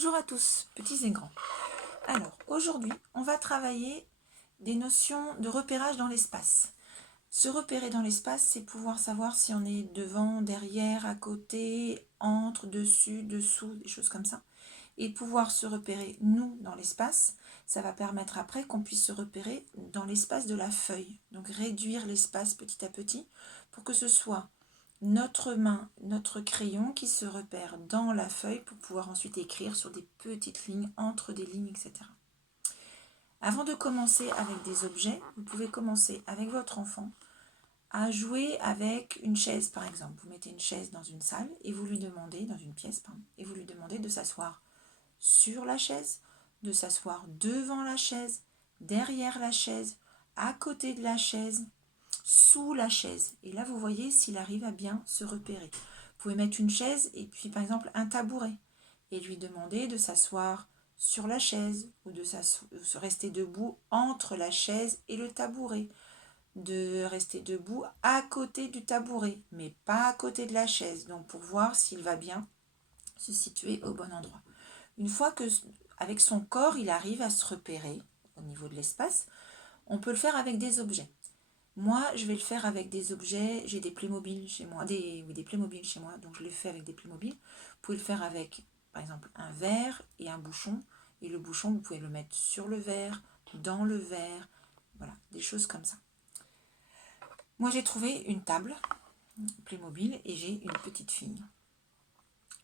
Bonjour à tous, petits et grands. Alors, aujourd'hui, on va travailler des notions de repérage dans l'espace. Se repérer dans l'espace, c'est pouvoir savoir si on est devant, derrière, à côté, entre, dessus, dessous, des choses comme ça. Et pouvoir se repérer, nous, dans l'espace, ça va permettre après qu'on puisse se repérer dans l'espace de la feuille. Donc réduire l'espace petit à petit pour que ce soit notre main, notre crayon qui se repère dans la feuille pour pouvoir ensuite écrire sur des petites lignes, entre des lignes, etc. Avant de commencer avec des objets, vous pouvez commencer avec votre enfant à jouer avec une chaise par exemple. Vous mettez une chaise dans une salle et vous lui demandez, dans une pièce, pardon, et vous lui demandez de s'asseoir sur la chaise, de s'asseoir devant la chaise, derrière la chaise, à côté de la chaise, sous la chaise. Et là, vous voyez s'il arrive à bien se repérer. Vous pouvez mettre une chaise et puis par exemple un tabouret et lui demander de s'asseoir sur la chaise ou de se rester debout entre la chaise et le tabouret, de rester debout à côté du tabouret, mais pas à côté de la chaise, donc pour voir s'il va bien se situer au bon endroit. Une fois que, avec son corps, il arrive à se repérer au niveau de l'espace, on peut le faire avec des objets. Moi, je vais le faire avec des objets, j'ai des Playmobil chez moi, des Playmobil chez moi, donc je le fais avec des Playmobil. Vous pouvez le faire avec, par exemple, un verre et un bouchon, et le bouchon, vous pouvez le mettre sur le verre, dans le verre, voilà, des choses comme ça. Moi, j'ai trouvé une table Playmobil et j'ai une petite fille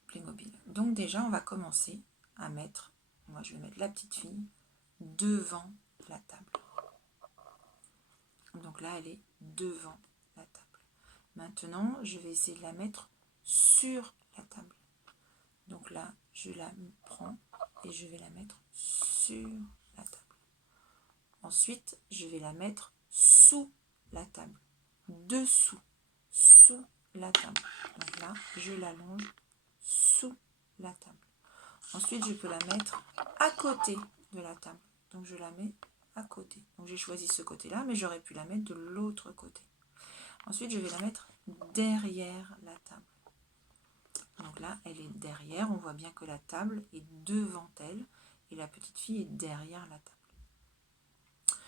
Playmobil. Donc déjà, on va commencer à mettre, moi je vais mettre la petite fille devant la table. Donc là, elle est devant la table. Maintenant, je vais essayer de la mettre sur la table. Donc là, je la prends et je vais la mettre sur la table. Ensuite, je vais la mettre sous la table. Dessous, sous la table. Donc là, je l'allonge sous la table. Ensuite, je peux la mettre à côté de la table. Donc je la mets à côté. Donc j'ai choisi ce côté-là, mais j'aurais pu la mettre de l'autre côté. Ensuite, je vais la mettre derrière la table. Donc là, elle est derrière. On voit bien que la table est devant elle et la petite fille est derrière la table.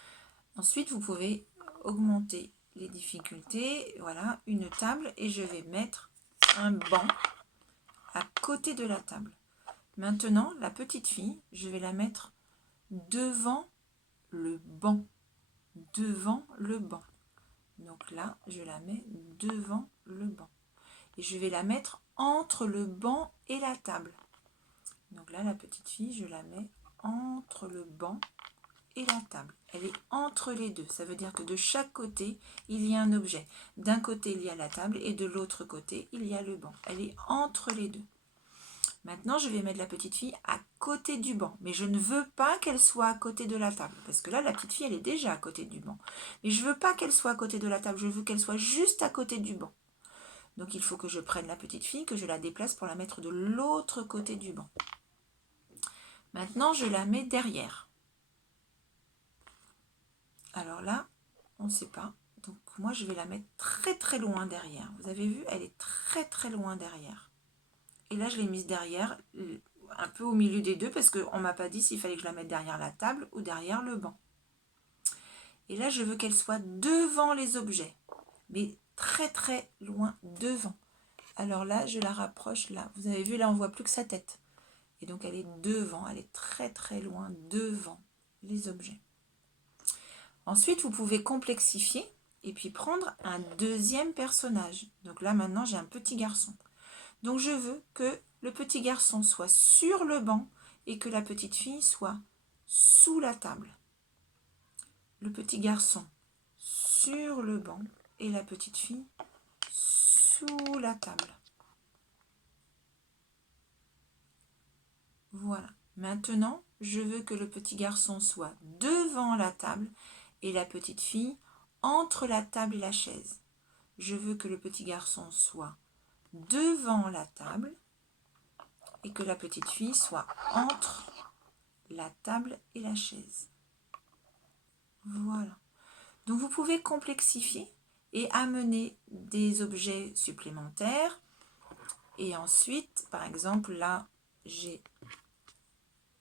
Ensuite, vous pouvez augmenter les difficultés. Voilà, une table et je vais mettre un banc à côté de la table. Maintenant, la petite fille, je vais la mettre devant le banc. Devant le banc. Donc là, je la mets devant le banc. Et je vais la mettre entre le banc et la table. Donc là, la petite fille, je la mets entre le banc et la table. Elle est entre les deux. Ça veut dire que de chaque côté, il y a un objet. D'un côté, il y a la table et de l'autre côté, il y a le banc. Elle est entre les deux. Maintenant, je vais mettre la petite fille à côté du banc. Mais je ne veux pas qu'elle soit à côté de la table. Parce que là, la petite fille, elle est déjà à côté du banc. Mais je ne veux pas qu'elle soit à côté de la table. Je veux qu'elle soit juste à côté du banc. Donc, il faut que je prenne la petite fille, que je la déplace pour la mettre de l'autre côté du banc. Maintenant, je la mets derrière. Alors là, on ne sait pas. Donc, moi, je vais la mettre très très loin derrière. Vous avez vu, elle est très très loin derrière. Et là, je l'ai mise derrière, un peu au milieu des deux, parce qu'on ne m'a pas dit s'il fallait que je la mette derrière la table ou derrière le banc. Et là, je veux qu'elle soit devant les objets, mais très très loin devant. Alors là, je la rapproche là. Vous avez vu, là, on ne voit plus que sa tête. Et donc, elle est devant, elle est très très loin devant les objets. Ensuite, vous pouvez complexifier et puis prendre un deuxième personnage. Donc là, maintenant, j'ai un petit garçon. Donc, je veux que le petit garçon soit sur le banc et que la petite fille soit sous la table. Le petit garçon sur le banc et la petite fille sous la table. Voilà. Maintenant, je veux que le petit garçon soit devant la table et la petite fille entre la table et la chaise. Je veux que le petit garçon soit devant la table et que la petite fille soit entre la table et la chaise. Voilà. Donc vous pouvez complexifier et amener des objets supplémentaires. Et ensuite, par exemple, là, j'ai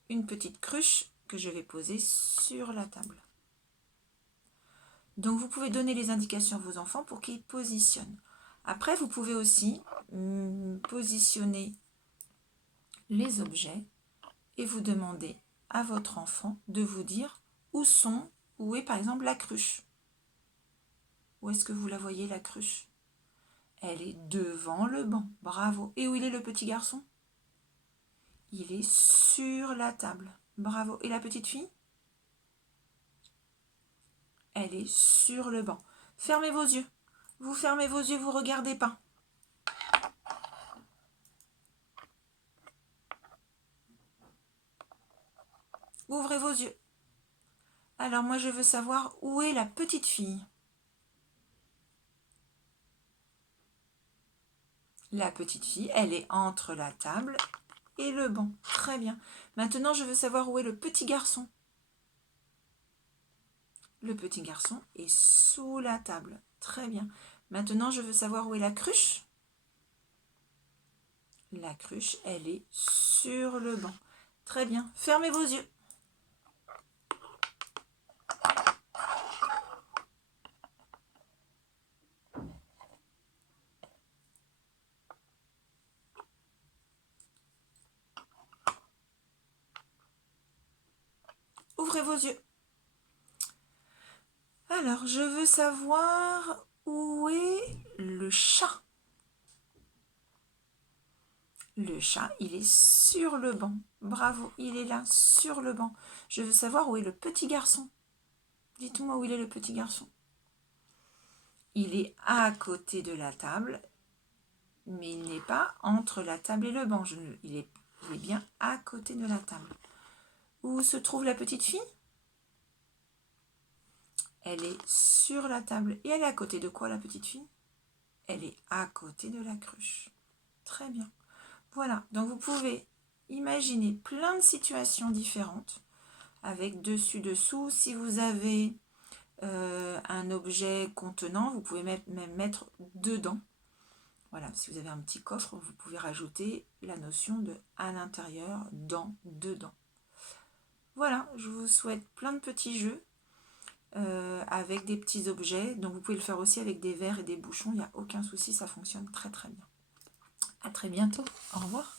une petite cruche que je vais poser sur la table. Donc vous pouvez donner les indications à vos enfants pour qu'ils positionnent. Après, vous pouvez aussi positionner les objets et vous demander à votre enfant de vous dire où est par exemple la cruche. Où est-ce que vous la voyez, la cruche? Elle est devant le banc. Bravo. Et où il est, le petit garçon? Il est sur la table. Bravo. Et la petite fille? Elle est sur le banc. Fermez vos yeux. Vous fermez vos yeux, vous ne regardez pas. Ouvrez vos yeux. Alors moi, je veux savoir où est la petite fille. La petite fille, elle est entre la table et le banc. Très bien. Maintenant, je veux savoir où est le petit garçon. Le petit garçon est sous la table. Très bien. Maintenant, je veux savoir où est la cruche. La cruche, elle est sur le banc. Très bien. Fermez vos yeux. Ouvrez vos yeux. Alors, je veux savoir où est le chat. Le chat, il est sur le banc. Bravo, il est là, sur le banc. Je veux savoir où est le petit garçon. Dites-moi où il est, le petit garçon. Il est à côté de la table, mais il n'est pas entre la table et le banc. Il est bien à côté de la table. Où se trouve la petite fille? Elle est sur la table. Et elle est à côté de quoi, la petite fille? Elle est à côté de la cruche. Très bien. Voilà, donc vous pouvez imaginer plein de situations différentes avec dessus-dessous. Si vous avez un objet contenant, vous pouvez même mettre dedans. Voilà, si vous avez un petit coffre, vous pouvez rajouter la notion de à l'intérieur, dans, dedans. Voilà, je vous souhaite plein de petits jeux avec des petits objets. Donc vous pouvez le faire aussi avec des verres et des bouchons, il n'y a aucun souci, ça fonctionne très très bien. À très bientôt, au revoir.